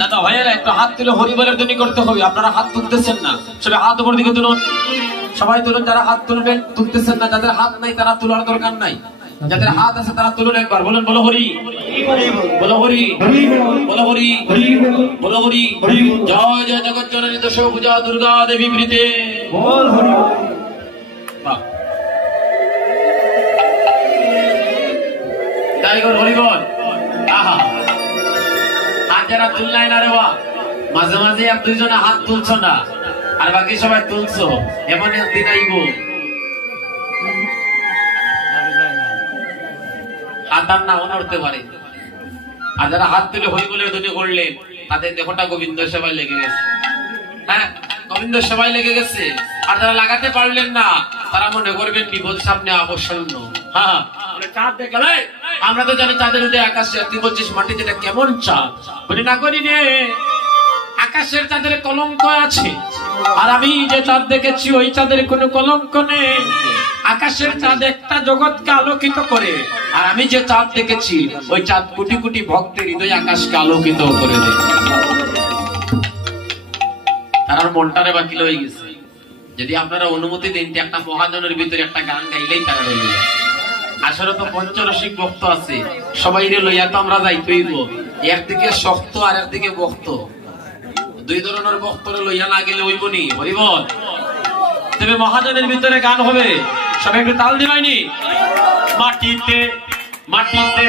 দাদা ভাইয়েরা একটু হাত তুলে হরিবলের ধ্বনি করতে হবে। আপনারা হাত তুলতেছেন না, সবাই হাত উপর দিকে তুলুন, সবাই তুলুন। যারা হাত তুলবেন তুলতেছেন না, যাদের হাত নাই তারা তোলার দরকার নাই, যাদের হাত আছে তারা তুলুন একবার। বলুন বলো হরি, বলো হরি, বলো হরি, বলো হরি। জয় জয় জগৎ জননী দশ পূজা দুর্গা দেবী প্রীতে বল হরি। তাই বল হরি বল। আহা, হাত যারা তুললাই না রে বা, মাঝে মাঝে এক দুইজনে হাত তুলছো না আর বাকি সবাই তুলছো, এমন একদিন আইব হাত আর নাও নড়তে পারে। আর যারা হাত তুলে হই বলে ধ্বনি করলেন তাদের দেহটা গোবিন্দ সেবায় লেগে গেছে। হ্যাঁ, গোবিন্দ সেবায় লেগে গেছে। আর যারা লাগাতে পারলেন না তারা মনে করবেন বিপদ সামনে আবশ্যন্ন। হ্যাঁ, চাঁদ দেখলে আমরা তো জানি চাঁদের উদয় আকাশে। তুই বলছিস মাটি যেটা কেমন চাঁদ, বলি না করি রে, আকাশের চাঁদের কলঙ্ক আছে, আর আমি যে চাঁদ দেখেছি ওই চাঁদের কোনো কলঙ্ক নেই। আকাশের চাঁদ একটা জগৎকে আলোকিত করে, আর আমি যে চাঁদ দেখেছি ওই চাঁদ কোটি কোটি ভক্তের হৃদয় আকাশকে আলোকিত করে দেয়। তার মনটারে বাকি হয়ে গেছে। যদি আপনারা অনুমতি দেন একটা মহাজনের ভিতরে একটা গান গাইলেই তারা রয়ে যায়। আসলে তো পঞ্চরসিক ভক্ত আছে, সবাই লইয়া তো আমরা যাইতেইব। একদিকে শক্ত আর একদিকে ভক্ত, দুই ধরনের ভক্তরে লইয়া না গেলে ওই বনি হরিবল। তবে মহাজনের ভিতরে গান হবে, সবাই একটু তাল দিবাইনি। মাটিতে মাটিতে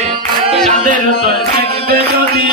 চাঁদের তলে থাকবে যদি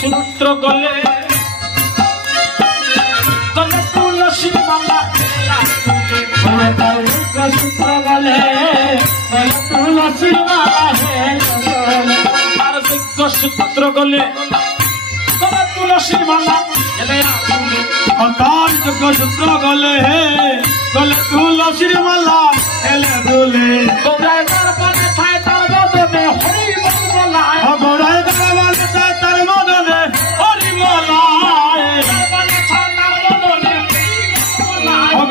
সূত্র গলে গলে তুলসী মালা, সূত্র গলে গলে তুলসী মালা, আর যোগ্য সূত্র গলে গলে তুলসী মালা, তার যোগ্য সূত্র গলে গলে তুলসীর মালা হেলে দুলে। গৌরায় দরবারে থায় তার বদনে হরি বল বলায়, গৌরায় দরবারে থায় তার বদনে হরি বলায়,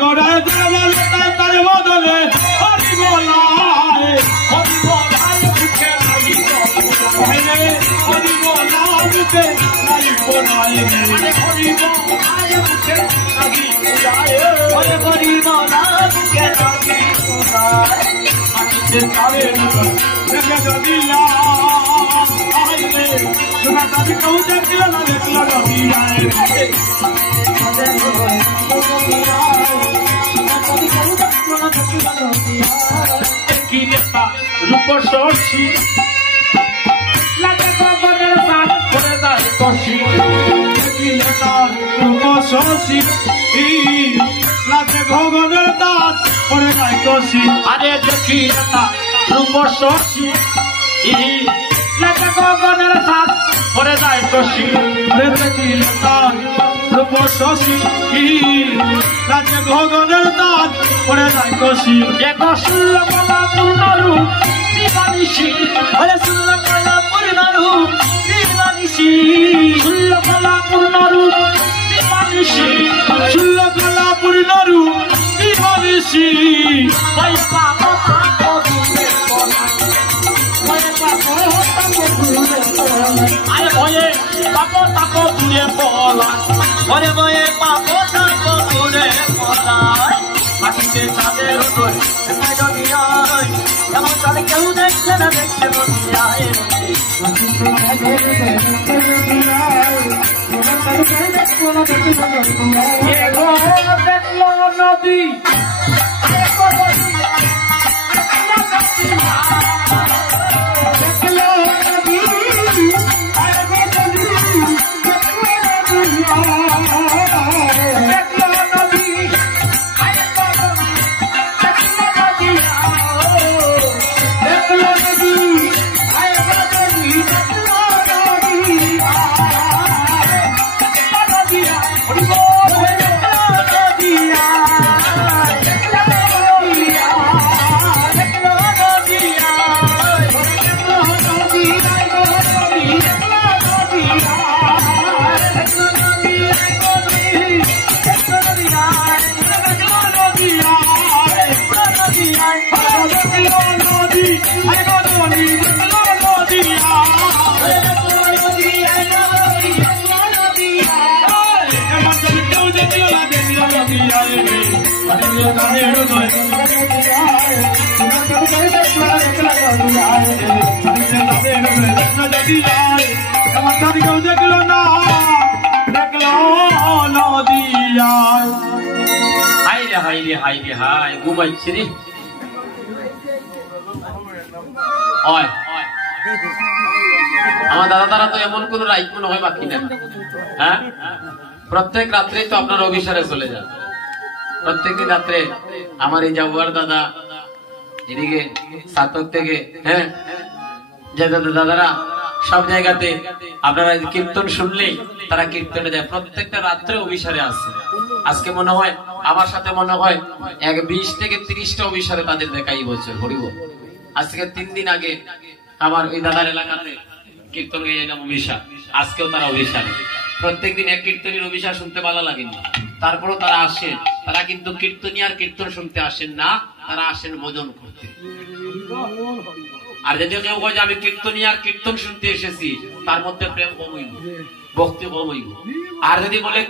গৌরায় দরবারে থায় তার বদনে হরি বলায়, হরি বলায় মুখে হরি বলায়, হরি বলায় মুখে হরি বলায়, হরি বলায় মুখে হরি বলায়, হরি বলায় মুখে হরি বলায়। তারে দেখে দিলা আইলে সোনা তারে কেউ দেখল না, দেখল রবিয়া কি রেতা রূপ সরষি লাগে গগনের সাথ করে যায় কষি, কি রেতা রূপ সরষি লাগে গগনের দাঁত করে যায় কষি। আরে দেখি রেতা রূপ সরষি লাগে গগনের সাথ করে যায় কষি, আরে দেখি রেতা রূপ সরষি লাগে গগনের দাঁত করে যায় কষি। এক সুল্লকলা পূর্ণরূপ দিবানিশি, আরে সুল্লকলা পূর্ণরূপ দিবানিশি, সুল্লকলা পূর্ণরূপ দিবানিশি, সুল্লকলা পূর্ণরূপ দিবানিশি। বলে বয়ে পাবো থাকবো দূরে পলায় মাটিতে চাঁদের দোল দুনিয়ায় এমন তাহলে কেউ দেখছে না দেখছে দুনিয়ায় দেখলো নদী ঘুমাইছি রে আমার দাদা তারা তো এমন কোন রাইট মনে হয় বাকি না। হ্যাঁ, প্রত্যেক রাত্রে তো আপনার অভিসারে চলে যান। প্রত্যেকদিন রাত্রে আমার এই জাউয়ার দাদা এদিকে সাতক থেকে, হ্যাঁ, যে দাদারা সব জায়গাতে আপনারা কীর্তন শুনলেই তারা কীর্তনে যায়। প্রত্যেকটা রাত্রে অভিসারে আসছে। আজকে মনে হয় আমার সাথে মনে হয় 20 থেকে 30টা অভিসারে তাদের দেখাই বছর হরিব। আজকে 3 দিন আগে আমার ওই দাদার এলাকাতে কীর্তন গিয়ে এলাম অভিসার। আজকেও তারা অভিসারে। প্রত্যেকদিন এক কীর্তনের অভিসার শুনতে ভালো লাগেনি, তারপরও তারা আসেন। তারা কিন্তু কীর্তনী আর কীর্তন শুনতে আসেন না, তারা আসেন ভজন করতে। আর যদি কেউ কয় যে আমি কীর্তনী আর কীর্তন শুনতে এসেছি, তার মধ্যে প্রেম কম হইব, ভক্তি কম হইব। আর যদি বলে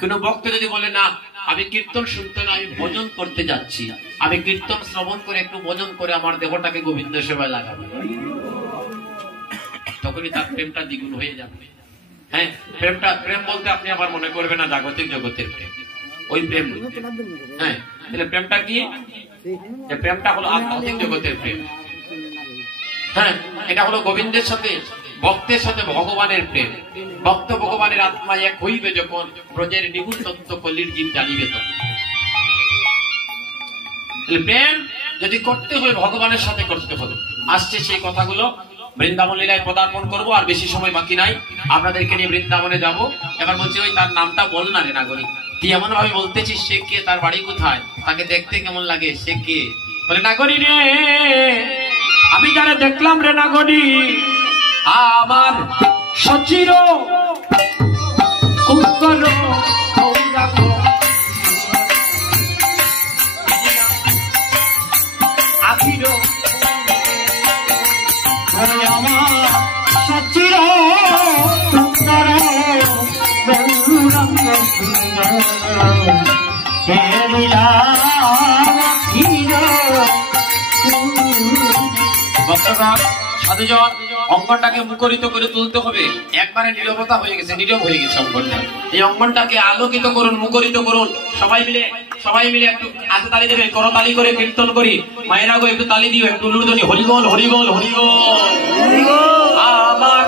কোন ভক্ত যদি বলে না আমি কীর্তন শুনতে না, আমি ভজন করতে যাচ্ছি, আমি কীর্তন শ্রবণ করে একটু ভজন করে আমার দেহটাকে গোবিন্দ সেবায় লাগাবো, তখনই তার প্রেমটা দ্বিগুণ হয়ে যাবে। হ্যাঁ, প্রেম বলতে আপনি আবার মনে করবেন না জাগতিক জগতের প্রেম, ওই প্রেম। হ্যাঁ, তাহলে প্রেমটা কি? প্রেমটা হলো আধ্যাত্মিক জগতের প্রেম। হ্যাঁ, এটা হলো গোবিন্দের সাথে, ভক্তের সাথে ভগবানের প্রেম। ভক্ত ভগবানের আত্মা এক হইবে যখন ব্রজের নিগুণ তত্ত্ব কলির জীব জানিবে তখন। প্রেম যদি করতে হয় ভগবানের সাথে করতে হবে। আসছে সেই কথাগুলো বৃন্দাবন লীলায় পদার্পণ করবো, আর বেশি সময় বাকি নাই। আপনাদেরকে নিয়ে বৃন্দাবনে যাব। এবার বলছি ওই তার নামটা বল না রে নাগরিক, তুই এমন ভাবে বলতেছিস সে কে, তার বাড়ি কোথায়, তাকে দেখতে কেমন লাগে, সে কে? বলে নাগরি রে, আমি যারা দেখলাম রে নাগরি, আমার সচির কুঙ্কর আখির আমার সচির কুঙ্কর সাধুজন অঙ্গনটাকে মুখরিত করে তুলতে হবে। একবারে নীরবতা হয়ে গেছে, নীরব হয়ে গেছে অঙ্গনটা। এই অঙ্গনটাকে আলোকিত করুন, মুখরিত করুন। সবাই মিলে একটু হাতে তালি দেবে, করতালি করে কীর্তন করি। মায়েরা গো একটু তালি দিও, একটু লুড়দনি হরিবল হরিবল হরিবল। আমার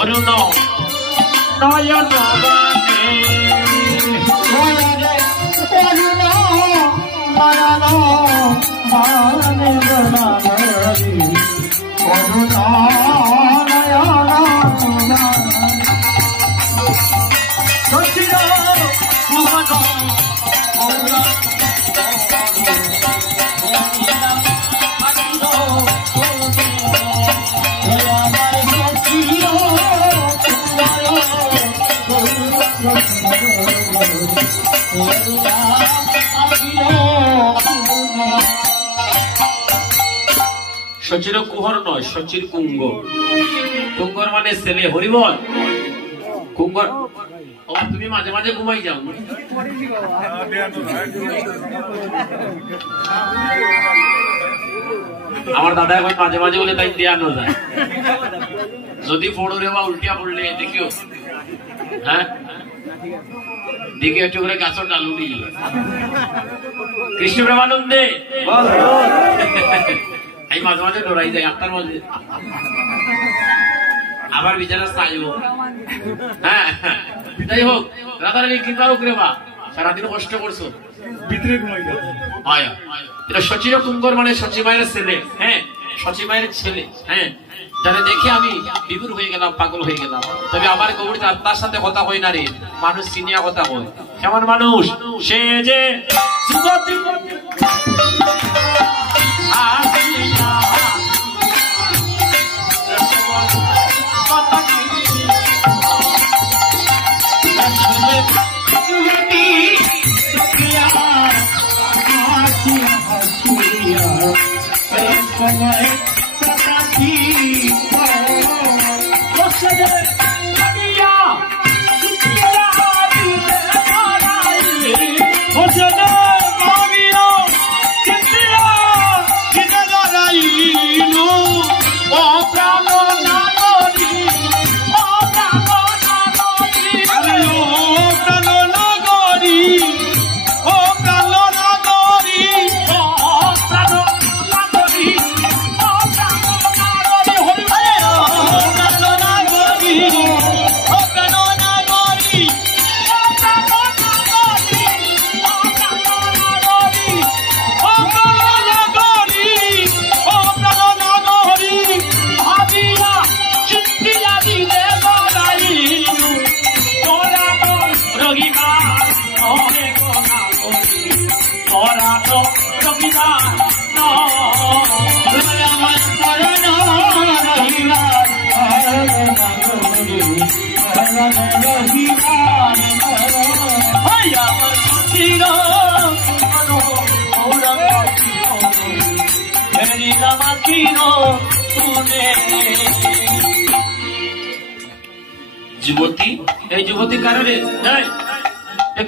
অরুণ নয়ন বানে সচির কুহর নয়, সচির কুঙ্গ। কুঙ্গর মানে ছেলে। হরিবল কুঙ্গর। ও তুমি মাঝে মাঝে ঘুমাই যাও। আমার দাদা এখন মাঝে মাঝে বলে তাই দেয়ানো যায়, যদি পড়ো রে বা উল্টিয়া পড়লে দেখিও। হ্যাঁ দিকে একটু করে গাছর ডাল উঠি। কৃষ্ণ প্রেমানন্দে এই মাঝে মাঝে ডরাই যায়, আটটার মাঝে আবার বিচারা চাইব। হ্যাঁ যাই হোক, রাধারানী কৃপা হোক রে বা, সারাদিন কষ্ট করছো ভিতরে ঘুমাই যাও। সচির কুঙ্গর মানে সচি মায়ের ছেলে। হ্যাঁ সচি মায়ের ছেলে। হ্যাঁ যারা দেখে আমি বিপুর হয়ে গেলাম, পাগল হয়ে গেলাম। তবে আমার গৌরী তার সাথে কথা হয় না রে, মানুষ চিনিয়া কথা হয়। কেমন মানুষ সে যে যুবতী যুবতী। এই যুবতী কারণে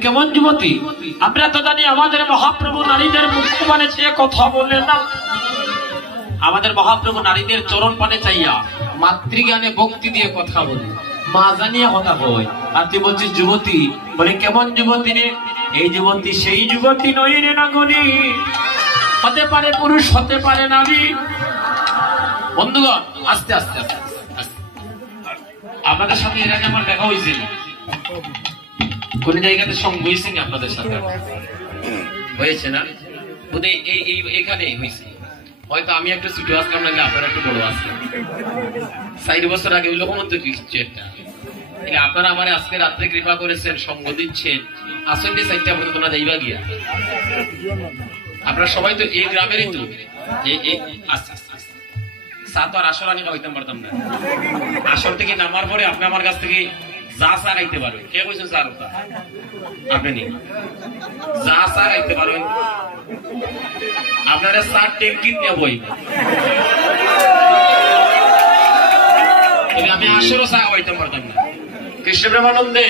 কেমন যুবতী? আমরা তো জানি আমাদের মহাপ্রভু নারীদের মুক্ত পানে চেয়ে কথা বললেন না। আমাদের মহাপ্রভু নারীদের চরণ পানে চাইয়া মাতৃজ্ঞানে ভক্তি দিয়ে কথা বলে, মা জানিয়ে কথা হয়। আর তুই বলছিস যুবতী, বলে কেমন যুবতী রে? এই যুবতী সেই যুবতী নয় রে নাগনি, হতে পারে পুরুষ, হতে পারে নারী। বন্ধুগণ আস্তে আস্তে আস্তে আপনাদের সাথে এর আগে আমার দেখা হয়েছিল, কোন জায়গাতে সঙ্গ হয়েছে আপনাদের সাথে? হয়েছে না? এখানে হয়েছে। হয়তো আমি একটু ছুটে আসলাম, নাহলে আপনারা একটু বড় আসলাম। 4 বছর আগে ওই লোকমন্ত্র কিছু একটা। আপনারা আমার আজকে রাত্রে কৃপা করেছেন, সঙ্গ দিচ্ছেন। আসলে 4টা পর্যন্ত না যাইবা গিয়া। আপনারা সবাই তো এই গ্রামেরই তো। চা তো আর আসর আনি খাইতে পারতাম না। আসর থেকে নামার পরে আপনি আমার কাছ থেকে যা চা খাইতে পারবেন। কে কইছেন চার কথা? আপনি যা চা খাইতে পারবেন। আপনারা চার ট্যাঙ্কি নিয়ে বই, আমি আসরও চা খাইতে পারতাম না। কৃষ্ণ প্রেমানন্দে।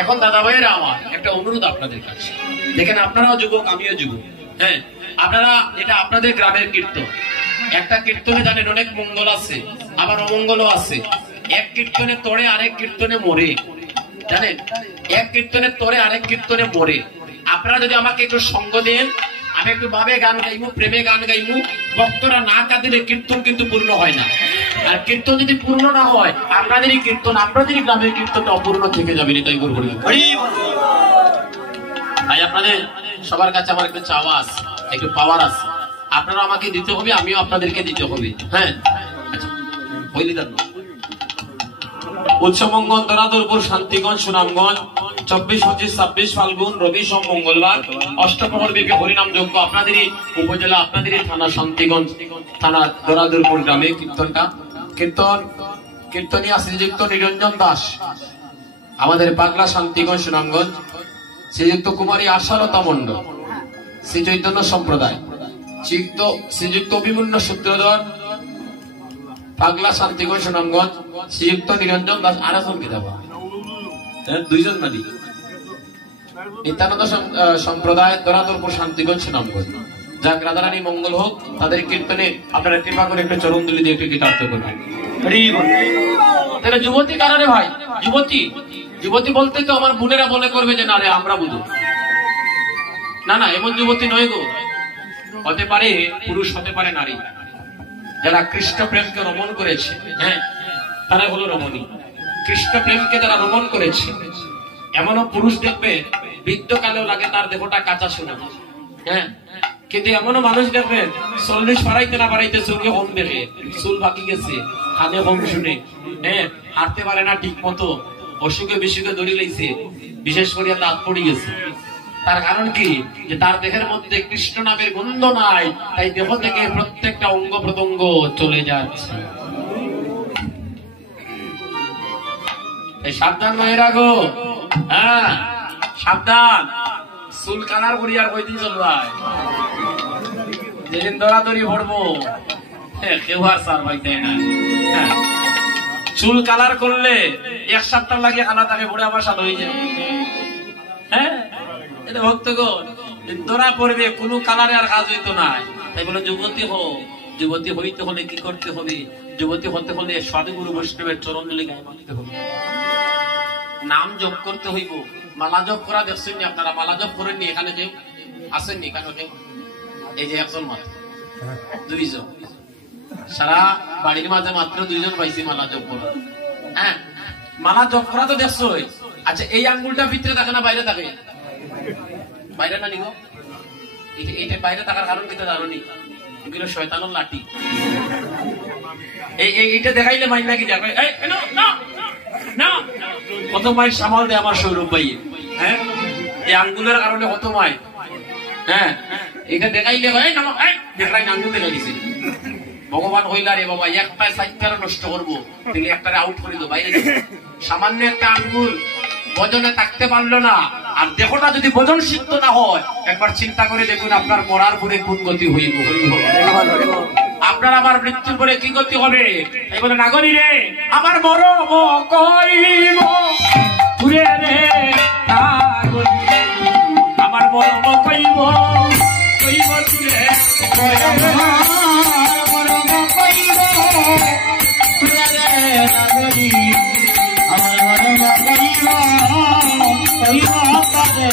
এখন দাদা ভাইয়েরা আমার একটা অনুরোধ আপনাদের কাছে। দেখেন আপনারাও যুবক, আমিও যুবক। হ্যাঁ আপনারা, এটা আপনাদের গ্রামের কীর্তন। একটা কীর্তনে জানেন অনেক মঙ্গল আছে, আবার অমঙ্গলও আছে। এক কীর্তনে তরে আরেক কীর্তনে মরে, জানেন? এক কীর্তনে তরে আরেক কীর্তনে মরে। আপনারা যদি আমাকে একটু সঙ্গ দেন, আমি একটু ভাবে গান গাইবো, প্রেমে গান গাইবো, ভক্তরা না কাঁদিলে কীর্তন কিন্তু পূর্ণ হয় না। আর কীর্তন যদি পূর্ণ না হয়, আপনাদেরই কীর্তন, আপনাদেরই গ্রামের কীর্তনটা অপূর্ণ থেকে যাবে। তাই গুরু বলি তাই আপনাদের সবার কাছে আমার একটু চাওয়া আছে, একটু পাওয়ার আছে। আপনারা আমাকে দিতে হবে, আমিও আপনাদেরকে দিতে হবে। হ্যাঁ, আচ্ছা বলি দেন। উৎসমঙ্গল দরাদরপুর শান্তিগঞ্জ সুনামগঞ্জ 24, 25, 26 ফাল্গুন রবি সোম মঙ্গলবার অষ্টপ্রহর বিপে হরিনাম যজ্ঞ আপনাদেরই উপজেলা, আপনাদেরই থানা শান্তিগঞ্জ থানা দরাদরপুর গ্রামে কীর্তনটা। কীর্তনিয়া শ্রীযুক্ত নিরঞ্জন দাস, আমাদের পাগলা শান্তিগঞ্জ সুনামগঞ্জ, শ্রীযুক্ত কুমারী আশালতা মণ্ডল, শ্রী চৈতন্য সম্প্রদায়, শ্রীযুক্ত অভিমন্য সূত্রধর, পাগলা শান্তিগঞ্জ সুনামগঞ্জ, শ্রীযুক্ত নিরঞ্জন দাস। আর এখন কি দেওয়া দুইজন মানি নিত্যানন্দ সম্প্রদায় দরাদরপুর শান্তিগঞ্জ সুনামগঞ্জ। যাক, রাধারানী মঙ্গল হোক। তাদের কীর্তনে আপনারা কৃপা করে একটু চরণ দুলি দিয়ে একটু গীতার্থ করবেন। যুবতী কারণে ভাই, যুবতী বলতে তো আমার বোনেরা মনে করবে যে না রে আমরা বুঝো না, না এমন যুবতী নয় গো। হতে পারে পুরুষ, হতে পারে নারী, যারা কৃষ্ণ প্রেমকে রমণ করেছে। হ্যাঁ, তারা হলো রমণী। কৃষ্ণ প্রেমকে যারা রমণ করেছে, এমনও পুরুষ দেখবে বৃদ্ধকালেও লাগে তার দেহটা কাঁচা সোনা। হ্যাঁ, কিন্তু এমনও মানুষ দেখবেন 40 বাড়াইতে না বাড়াইতে চোখে হোম দেখে, চুল বাকি গেছে, কানে হোম শুনে, হ্যাঁ হাঁটতে পারে না ঠিক মতো, অসুখে বিসুখে দড়ি লাইছে, বিশেষ করে দাঁত পড়ে গেছে। তার কারণ কি? যে তার দেহের মধ্যে কৃষ্ণ নামের গন্ধ নাই, তাই দেহ থেকে প্রত্যেকটা অঙ্গ প্রত্যঙ্গ চলে যাচ্ছে। সাবধান মায়েরা গো, হ্যাঁ সাবধান। চুল কালার করি আর কয়দিন চলবে, যেদিন দরাদরি ভরবো কেউ আর সার পাইতে না। চুল কালার করলে 1 সপ্তাহ লাগে কালা তাকে ভরে আবার সাদা হয়ে যায়। হ্যাঁ, এটা ভক্তগণ ধরা পড়বে, কোন কালারে আর কাজ হইতো না। তাই বলে যুবতী হোক, যুবতী হইতে হলে কি করতে হবে? যুবতী হতে হলে সাধুগুরু বৈষ্ণবের চরণ ধুলি গায়ে মাখতে হবে, নাম জপ করতে হইব। মালা জপ করা দেখছেন আপনারা? মালা জপ করেননি? এখানে যে আসেননি এখানে, এই যে একজন মাত্র, 2 জন, সারা বাড়ির মাঝে মাত্র 2 জন পাইছি মালা জপ করা। হ্যাঁ, মালা জপ করা তো দেখছো। আচ্ছা, এই আঙ্গুলটা ভিতরে থাকে না বাইরে থাকে? বাইরে না নিগো, এটা বাইরে থাকার কারণ কি জানো নি? এগুলো শয়তানের লাঠি। এইটা দেখাইলে মাইল নাকি দেখো, কত মাইল সামাল দেয় আমার সৌরভ ভাই। হ্যাঁ, এই আঙ্গুলের কারণে কত মাইল। হ্যাঁ, এটা দেখাইলে দেখাই আঙ্গুল দেখা দিছে। ভগবান হইলা রে বাবা, একটাই সাইডটা নষ্ট করবো, একটারে আউট করে দেবো, বাইরে সামান্য একটা আঙ্গুল বজনে থাকতে পারলো না। আর দেহটা যদি বজন সিদ্ধ না হয়, একবার চিন্তা করে দেখুন আপনার মরার পরে কোন গতি হইব। আপনার আমার মৃত্যুর পরে কি গতি হবে? এই বলে নাগরী রে আমার মরম কইব ঘুরে রে, আমার মরম কইব কইব ঘুরে, মরম কইব ঘুরে রে নাগরী, আমার মরম কইব কইব পারে,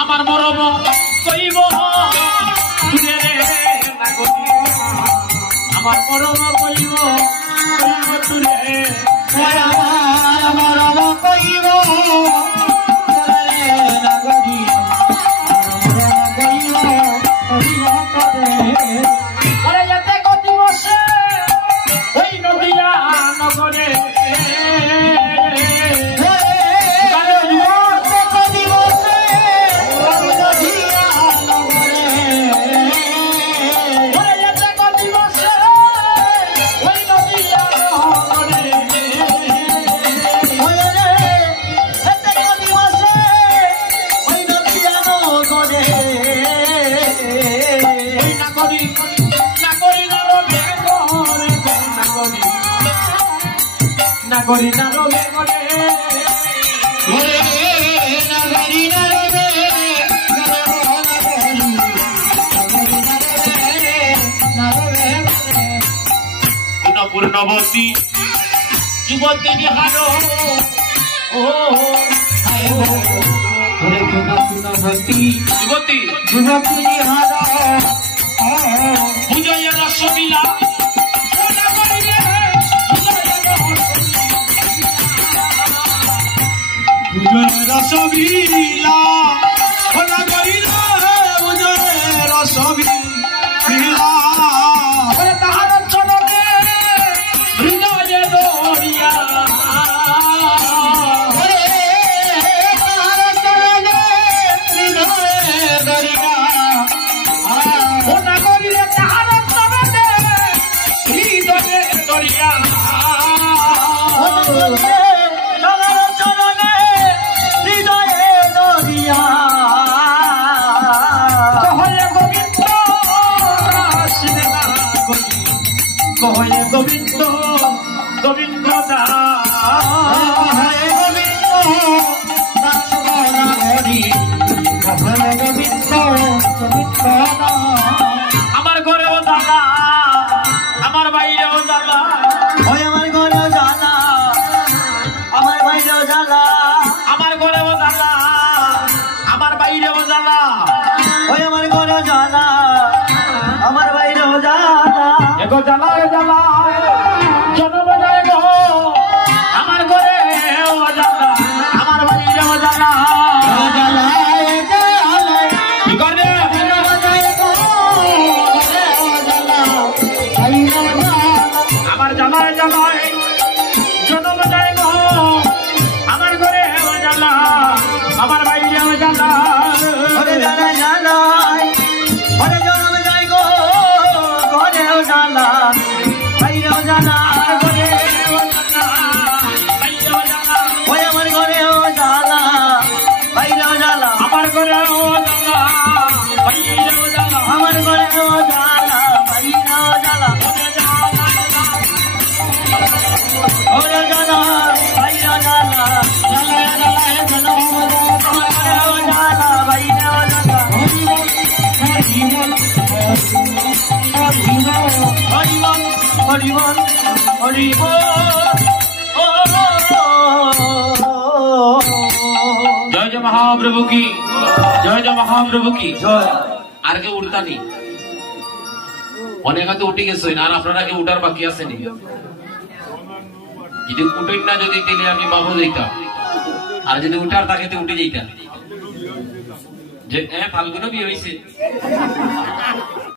আমার মরম কইব ঘুরে রে নাগরী, আমার মরম কইব কইব ঘুরে, আমার মরম কইব ঘুরে রে নাগরী, আমার মরম কইব কইব পারে। ওরে যেতে গতি বসে ওই নদিয়া নগরে, নাগরী নারবে গলে, নাগরী নারবে পূর্ণবতী যুবতী বিহার, ও যুবতী বুঝাইয়া রসবিলা রসবিলা খোলা করিলে রসবিলা তাহার চরণে হৃদয়ে দরিয়া ওটা করিলে তাহার চরণে হৃদয়ে দরিয়া কহে গোবিন্দ গোবিন্দ আমার ঘরেও জ্বালা আমার বাইরেও জ্বালা আমার ঘরেও জ্বালা আমার বাইরেও জ্বালা আমার ঘরেও জ্বালা আমার বাইরেও জ্বালা ওই আমার ঘরেও জ্বালা আমার বাইরেও জ্বালা এগো জ্বালা জ্বালা জনম যায় গো আমার ঘরেও জ্বালা আমার বাইরেও জ্বালা কি করে আমার জ্বালায় জ্বালায় জনম যায় গো আমার ঘরেও জ্বালা আমার বাইরেও জ্বালা ওরে জ্বালা জ্বালায় ওরে জনম যাই গো ঘরেও জ্বালা বাইরেও জ্বালা ওই আমার ঘরেও জ্বালা বাইরেও জ্বালা আমার ঘরেও জ্বালা বাইরেও জ্বালা আমার ঘরেও জ্বালা বাইরেও জ্বালা ওরে জ্বালা বাইরেও জ্বালা জ্বালা জ্বালায় জনম আমার ঘরেও জ্বালা বাইরেও জ্বালা হরিবল হরিবল হরিবল জয় জয় মহাপ্রভু কি জয় জয় মহাপ্রভু কি জয় আর কেউ উঠতানি অনেক হয়তো উঠে গেছে আর আপনারা কেউ উঠার বাকি আসেনি যদি উঠেন না যদি দিলে আমি বাবু যাইতাম আর যদি উঠার তাকে তো উঠে যাইতাম যে ফাল্গুনও বিয়ে হয়েছে